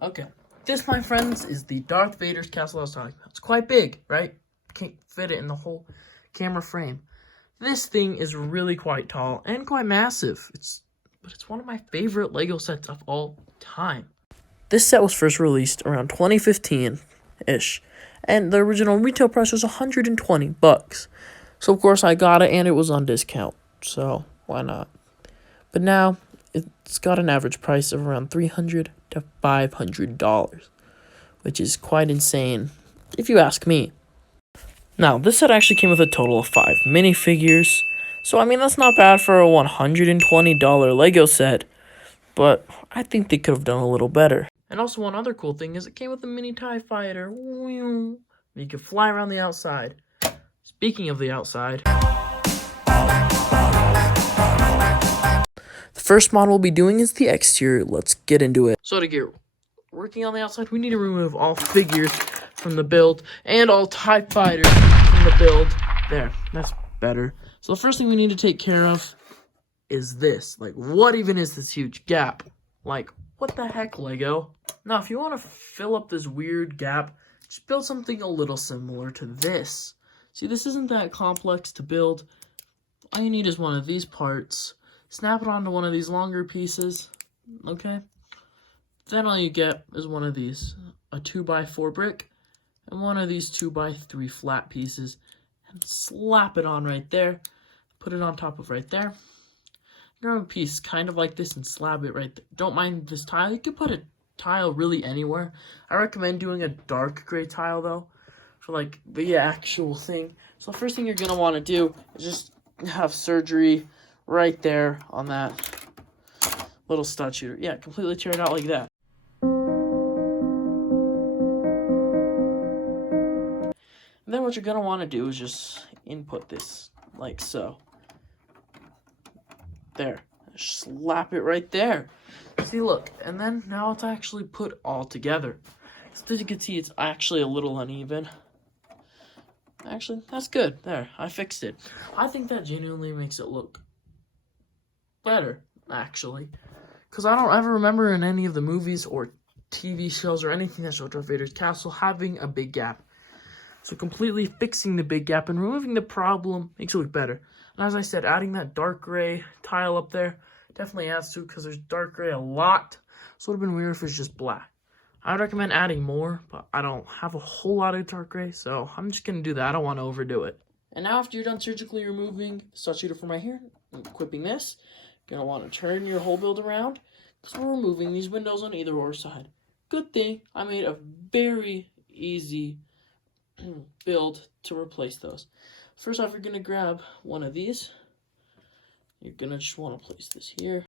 Okay, this, my friends, is the Darth Vader's castle I was talking about. It's quite big, right? Can't fit it in the whole camera frame. This thing is really quite tall and quite massive. But it's one of my favorite Lego sets of all time. This set was first released around 2015-ish, and the original retail price was $120. So of course I got it, and it was on discount. So why not? But now it's got an average price of around $300 to $500, which is quite insane, if you ask me. Now, this set actually came with a total of 5 minifigures, so I mean, that's not bad for a $120 Lego set, but I think they could have done a little better. And also, one other cool thing is it came with a mini TIE fighter. You could fly around the outside. Speaking of the outside, the first model we'll be doing is the exterior. Let's get into it. So to get working on the outside, we need to remove all figures from the build and all TIE fighters from the build. There, that's better. So the first thing we need to take care of is this. Like, what even is this huge gap? Like, what the heck, Lego? Now, if you want to fill up this weird gap, just build something a little similar to this. See, this isn't that complex to build. All you need is one of these parts. Snap it onto one of these longer pieces, okay? Then all you get is one of these, a 2x4 brick, and one of these 2x3 flat pieces, and slap it on right there. Put it on top of right there. Grab a piece kind of like this and slap it right there. Don't mind this tile. You could put a tile really anywhere. I recommend doing a dark gray tile though, for like the actual thing. So the first thing you're gonna want to do is just have surgery right there on that little stud shooter. Yeah, completely tear it out like that. And then what you're gonna want to do is just input this like so. There, slap it right there. See, look, and then now it's actually put all together. So as you can see, it's actually a little uneven. Actually, that's good. There, I fixed it. I think that genuinely makes it look better, actually. Because I don't ever remember in any of the movies or TV shows or anything that showed Darth Vader's castle having a big gap. So completely fixing the big gap and removing the problem makes it look better. And as I said, adding that dark gray tile up there definitely adds to it because there's dark gray a lot. So it would have been weird if it's just black. I would recommend adding more, but I don't have a whole lot of dark gray, so I'm just going to do that. I don't want to overdo it. And now after you're done surgically removing the stud shooter from right here, and equipping this, you're going to want to turn your whole build around because we're removing these windows on either or side. Good thing I made a very easy build to replace those. First off, you're going to grab one of these. You're going to just want to place this here.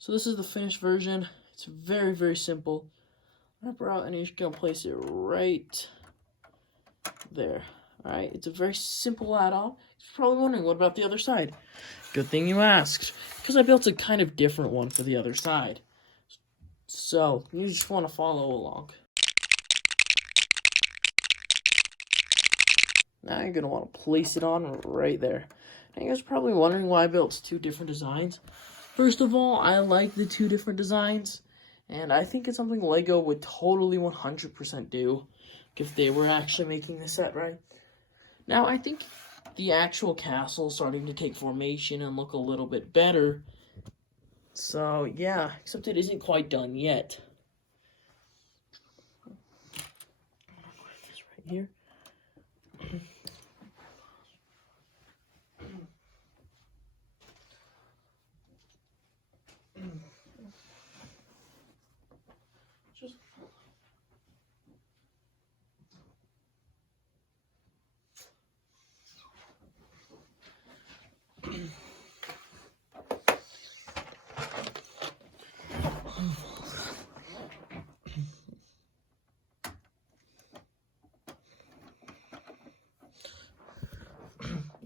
So this is the finished version. It's very, very simple. Wrap her out and you're just going to place it right there. Alright, it's a very simple add-on. You're probably wondering, what about the other side? Good thing you asked, because I built a kind of different one for the other side. So, you just want to follow along. Now you're going to want to place it on right there. And you guys are probably wondering why I built two different designs. First of all, I like the two different designs. And I think it's something Lego would totally 100% do if they were actually making the set right. Now, I think the actual castle is starting to take formation and look a little bit better. So, yeah, except it isn't quite done yet. This right here.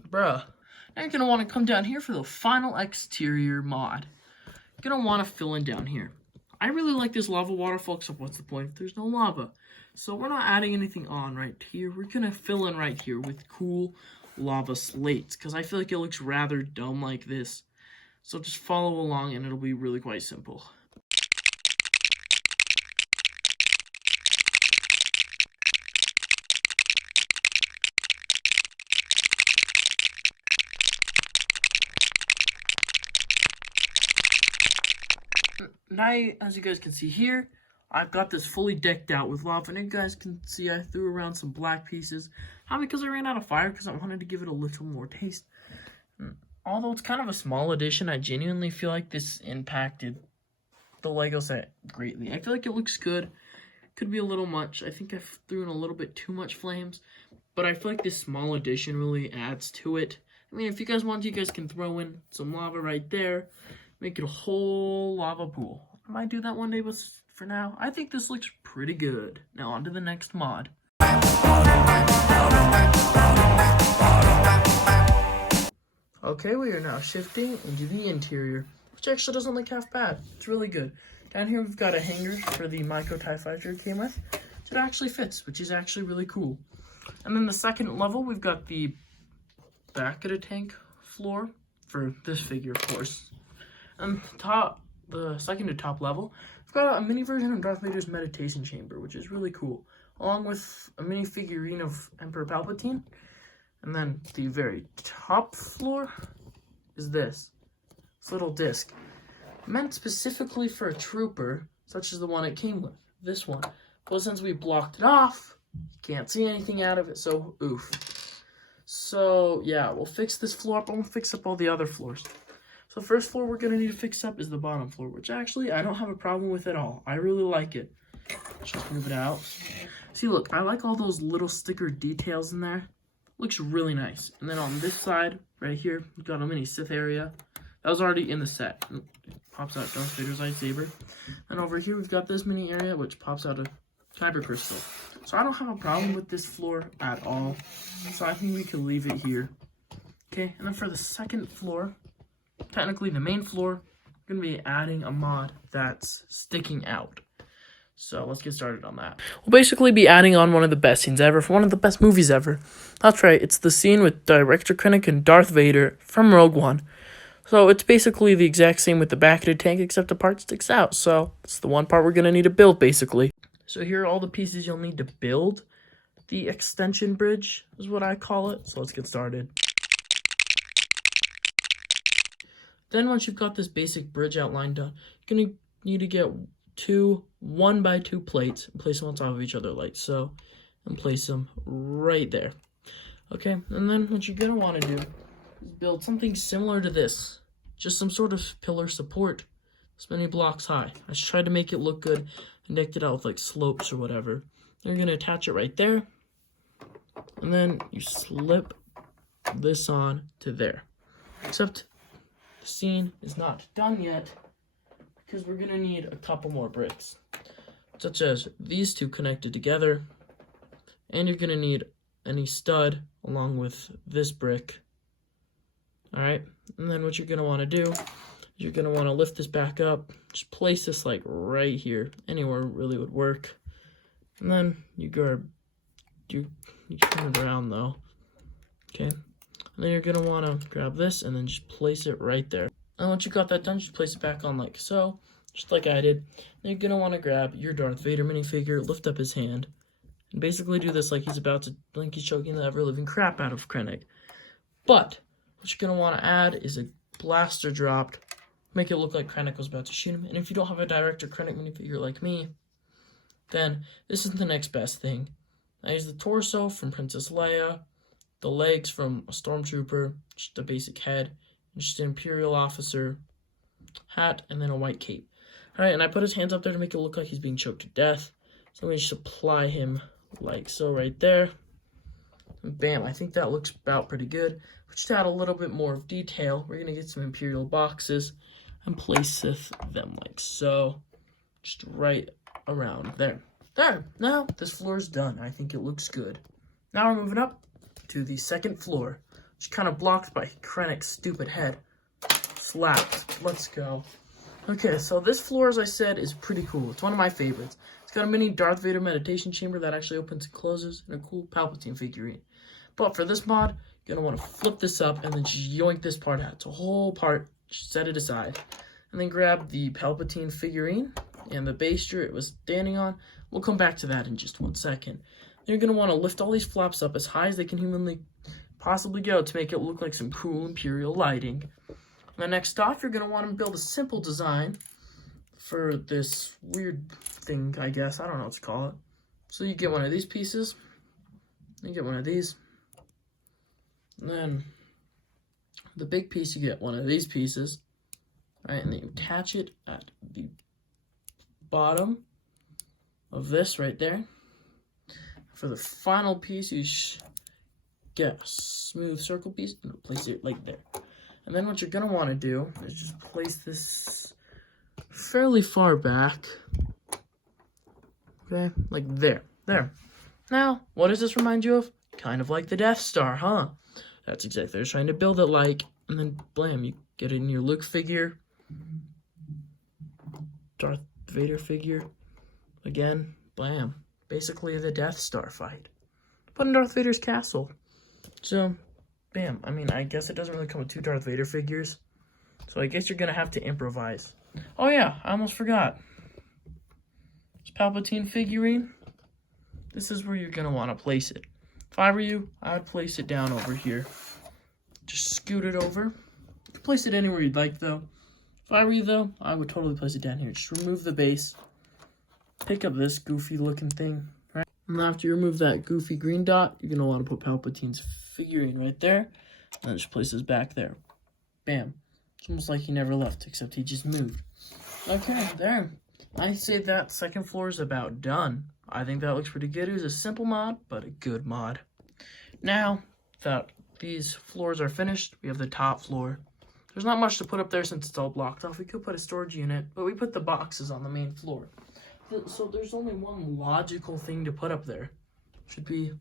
Bruh. Now you're going to want to come down here for the final exterior mod. You're going to want to fill in down here. I really like this lava waterfall, except what's the point if there's no lava? So we're not adding anything on right here. We're going to fill in right here with cool lava slates, because I feel like it looks rather dumb like this. So just follow along and it'll be really quite simple. Now, as you guys can see here, I've got this fully decked out with lava, and you guys can see I threw around some black pieces. How? Because I ran out of fire, because I wanted to give it a little more taste. Although it's kind of a small addition, I genuinely feel like this impacted the Lego set greatly. I feel like it looks good. Could be a little much. I think I threw in a little bit too much flames, but I feel like this small addition really adds to it. I mean, if you guys want, you guys can throw in some lava right there. Make it a whole lava pool. I might do that one day, but for now, I think this looks pretty good. Now on to the next mod. Okay, we are now shifting into the interior, which actually doesn't look half bad. It's really good. Down here we've got a hanger for the micro TIE fighter it came with. So it actually fits, which is actually really cool. And then the second level, we've got the back of the tank floor for this figure, of course. And the second to top level, we've got a mini version of Darth Vader's meditation chamber, which is really cool, along with a mini figurine of Emperor Palpatine. And then the very top floor is this little disc, meant specifically for a trooper, such as the one it came with, this one. But since we blocked it off, you can't see anything out of it, so oof. So yeah, we'll fix this floor up, and we'll fix up all the other floors. So the first floor we're going to need to fix up is the bottom floor, which actually I don't have a problem with at all. I really like it. Just move it out. See, look, I like all those little sticker details in there. Looks really nice. And then on this side, right here, we've got a mini Sith area. That was already in the set. It pops out Darth Vader's lightsaber. And over here, we've got this mini area, which pops out a kyber crystal. So I don't have a problem with this floor at all. So I think we could leave it here. Okay, and then for the second floor, technically the main floor, we're going to be adding a mod that's sticking out. So let's get started on that. We'll basically be adding on one of the best scenes ever for one of the best movies ever. That's right, it's the scene with Director Krennic and Darth Vader from Rogue One. So it's basically the exact same with the back of the tank, except the part sticks out. So it's the one part we're going to need to build, basically. So here are all the pieces you'll need to build the extension bridge, is what I call it. So let's get started. Then once you've got this basic bridge outline done, you're going to need to get 2 1x2 plates and place them on top of each other like so, and place them right there. Okay, and then what you're going to want to do is build something similar to this, just some sort of pillar support this many blocks high. I just tried to make it look good and decked it out with like slopes or whatever. You're going to attach it right there, and then you slip this on to there. Except the scene is not done yet, because we're going to need a couple more bricks, such as these two connected together, and you're going to need any stud along with this brick. Alright, and then what you're going to want to do is you're going to want to lift this back up, just place this like right here, anywhere really would work, and then you turn it around though, okay, and then you're going to want to grab this and then just place it right there. And once you got that done, just place it back on like so, just like I did. Then you're going to want to grab your Darth Vader minifigure, lift up his hand, and basically do this like he's choking the ever-living crap out of Krennic. But what you're going to want to add is a blaster dropped, make it look like Krennic was about to shoot him. And if you don't have a Director Krennic minifigure like me, then this is the next best thing. I use the torso from Princess Leia, the legs from a Stormtrooper, just a basic head, just an Imperial officer hat, and then a white cape. Alright, and I put his hands up there to make it look like he's being choked to death. So I'm going to just apply him like so right there. And bam, I think that looks about pretty good. But just to add a little bit more of detail, we're going to get some Imperial boxes and place them like so. Just right around there. There, now this floor is done. I think it looks good. Now we're moving up to the second floor, which is kind of blocked by Krennic's stupid head. Slapped. Let's go. Okay, so this floor, as I said, is pretty cool. It's one of my favorites. It's got a mini Darth Vader meditation chamber that actually opens and closes, and a cool Palpatine figurine. But for this mod, you're going to want to flip this up and then just yoink this part out. It's a whole part set it aside. And then grab the Palpatine figurine and the baster it was standing on. We'll come back to that in just 1 second. You're going to want to lift all these flaps up as high as they can humanly possibly go to make it look like some cool Imperial lighting. And next off, you're going to want to build a simple design for this weird thing, I guess. I don't know what to call it. So you get one of these pieces. You get one of these. And then the big piece, you get one of these pieces. Right, and then you attach it at the bottom of this right there. For the final piece, you get a smooth circle piece and place it like there. And then what you're going to want to do is just place this fairly far back. Okay, like there. There. Now, what does this remind you of? Kind of like the Death Star, huh? That's exactly what I was trying to build it like. And then, blam, you get it in your Luke figure. Darth Vader figure. Again, blam. Basically the Death Star fight. But in Darth Vader's castle. So, bam. I mean, I guess it doesn't really come with 2 Darth Vader figures. So I guess you're going to have to improvise. Oh yeah, I almost forgot. This Palpatine figurine. This is where you're going to want to place it. If I were you, I would place it down over here. Just scoot it over. You can place it anywhere you'd like, though. If I were you, though, I would totally place it down here. Just remove the base. Pick up this goofy looking thing, right? And after you remove that goofy green dot, you're going to want to put Palpatine's figurine right there. And then just place this back there. Bam. It's almost like he never left, except he just moved. Okay, there. I say that second floor is about done. I think that looks pretty good. It was a simple mod, but a good mod. Now that these floors are finished, we have the top floor. There's not much to put up there since it's all blocked off. We could put a storage unit, but we put the boxes on the main floor. So there's only one logical thing to put up there. Should be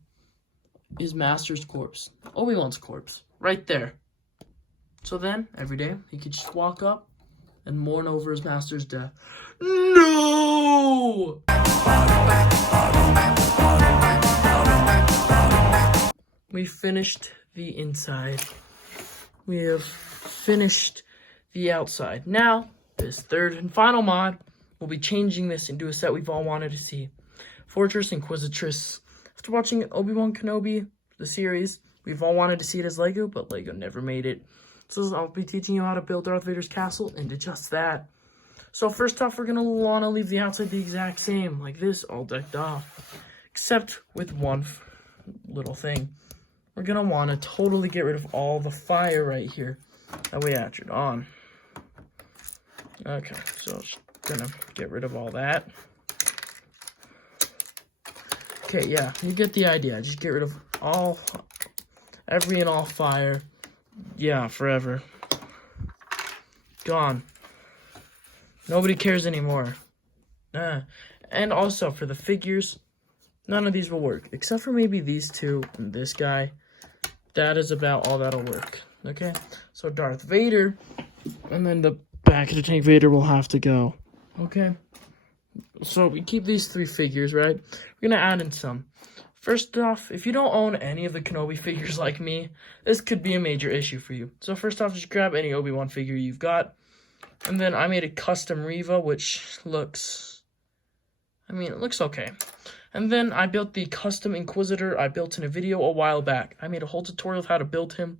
his master's corpse. Obi-Wan's corpse. Right there. So then, every day, he could just walk up and mourn over his master's death. No! We finished the inside. We have finished the outside. Now, this third and final mod, we'll be changing this into a set we've all wanted to see. Fortress Inquisitress. After watching Obi-Wan Kenobi, the series, we've all wanted to see it as Lego, but Lego never made it. So I'll be teaching you how to build Darth Vader's castle into just that. So first off, we're going to want to leave the outside the exact same, like this, all decked off. Except with one little thing. We're going to want to totally get rid of all the fire right here. That way I turned on. Okay, so just gonna get rid of all that. Okay, yeah, you get the idea. Just get rid of every and all fire. Yeah, forever. Gone. Nobody cares anymore. And also, for the figures, none of these will work. Except for maybe these two and this guy. That is about all that'll work. Okay? So Darth Vader, and then the back of the tank Vader will have to go. Okay? So we keep these 3 figures, right? We're going to add in some. First off, if you don't own any of the Kenobi figures like me, this could be a major issue for you. So first off, just grab any Obi-Wan figure you've got. And then I made a custom Reva, which looks... I mean, it looks okay. And then I built the custom Inquisitor I built in a video a while back. I made a whole tutorial of how to build him.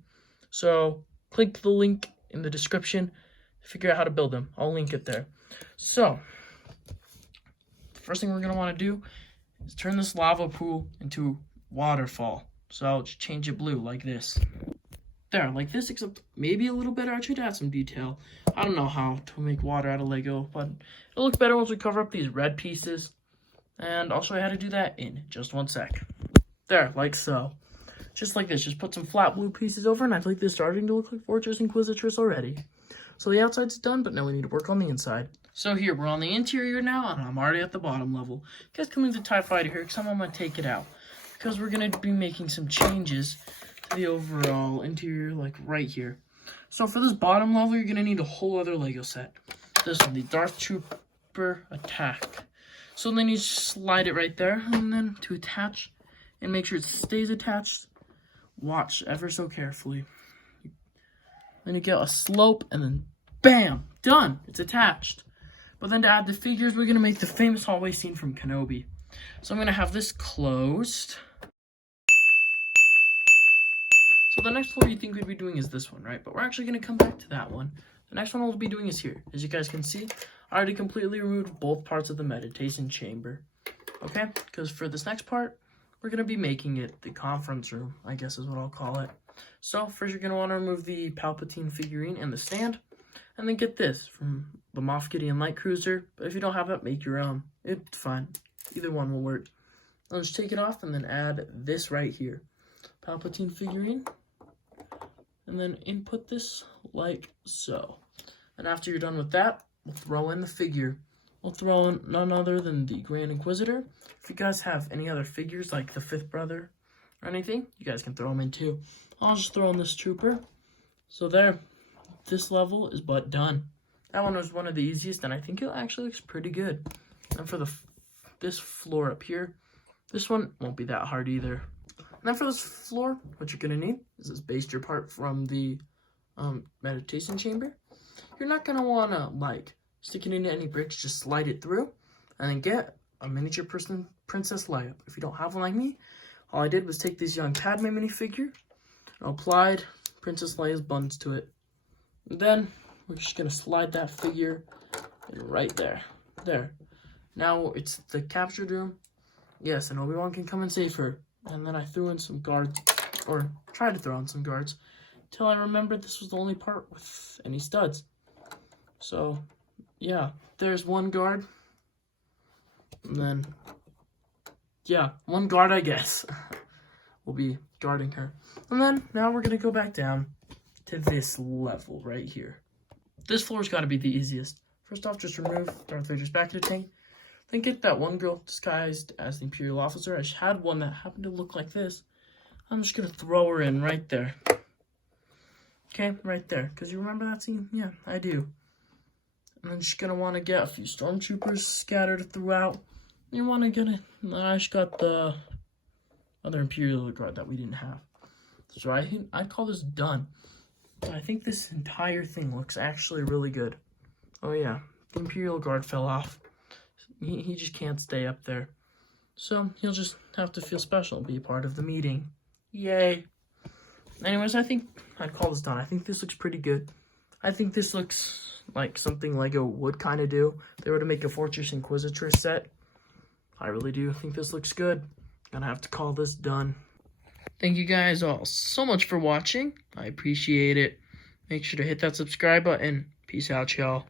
So click the link in the description to figure out how to build him. I'll link it there. So, the first thing we're going to want to do is turn this lava pool into waterfall. So I'll just change it blue like this. There, like this, except maybe a little better. I should add some detail. I don't know how to make water out of Lego, but it'll look better once we cover up these red pieces. And I'll show you how to do that in just 1 sec. There, like so. Just like this, just put some flat blue pieces over, and I think this is starting to look like Fortress Inquisitress already. So the outside's done, but now we need to work on the inside. So here, we're on the interior now, and I'm already at the bottom level. You guys come into TIE Fighter here, because I'm going to take it out. Because we're going to be making some changes to the overall interior, like right here. So for this bottom level, you're going to need a whole other Lego set. This one, the Darth Trooper Attack. So then you slide it right there, and then to attach, and make sure it stays attached, watch ever so carefully. Then you get a slope, and then Bam! Done! It's attached. But then to add the figures, we're going to make the famous hallway scene from Kenobi. So I'm going to have this closed. So the next floor you think we'd be doing is this one, right? But we're actually going to come back to that one. The next one we'll be doing is here. As you guys can see, I already completely removed both parts of the meditation chamber. Okay? Because for this next part, we're going to be making it the conference room, I guess is what I'll call it. So first you're going to want to remove the Palpatine figurine and the stand. And then get this from the Moff Gideon Light Cruiser. But if you don't have it, make your own. It's fine. Either one will work. I'll just take it off and then add this right here. Palpatine figurine. And then input this like so. And after you're done with that, we'll throw in the figure. We'll throw in none other than the Grand Inquisitor. If you guys have any other figures like the Fifth Brother or anything, you guys can throw them in too. I'll just throw in this Trooper. So there. This level is but done. That one was one of the easiest, and I think it actually looks pretty good. And for this floor up here, this one won't be that hard either. And then for this floor, what you're gonna need is this base part from the meditation chamber. You're not gonna wanna like stick it into any bricks, just slide it through, and then get a miniature Princess Leia. If you don't have one like me, all I did was take this young Padme minifigure and applied Princess Leia's buns to it. Then we're just going to slide that figure right there. There. Now it's the captured room. Yes, and Obi-Wan can come and save her. And then I threw in some guards, or tried to throw in some guards, until I remembered this was the only part with any studs. So, yeah, there's one guard. And then, yeah, one guard, I guess, will be guarding her. And then, now we're going to go back down to this level right here. This floor's got to be the easiest. First off, just remove Darth Vader's back of the tank. Then get that one girl disguised as the Imperial officer. I just had one that happened to look like this. I'm just going to throw her in right there. Okay, right there. Because you remember that scene? Yeah, I do. And I'm just going to want to get a few stormtroopers scattered throughout. You want to get it. I just got the other Imperial guard that we didn't have. So I call this done. I think this entire thing looks actually really good. Oh yeah, the Imperial Guard fell off. He just can't stay up there. So he'll just have to feel special and be a part of the meeting. Yay. Anyways, I think I'd call this done. I think this looks pretty good. I think this looks like something LEGO would kind of do. If they were to make a Fortress Inquisitress set. I really do think this looks good. Gonna have to call this done. Thank you guys all so much for watching. I appreciate it. Make sure to hit that subscribe button. Peace out, y'all.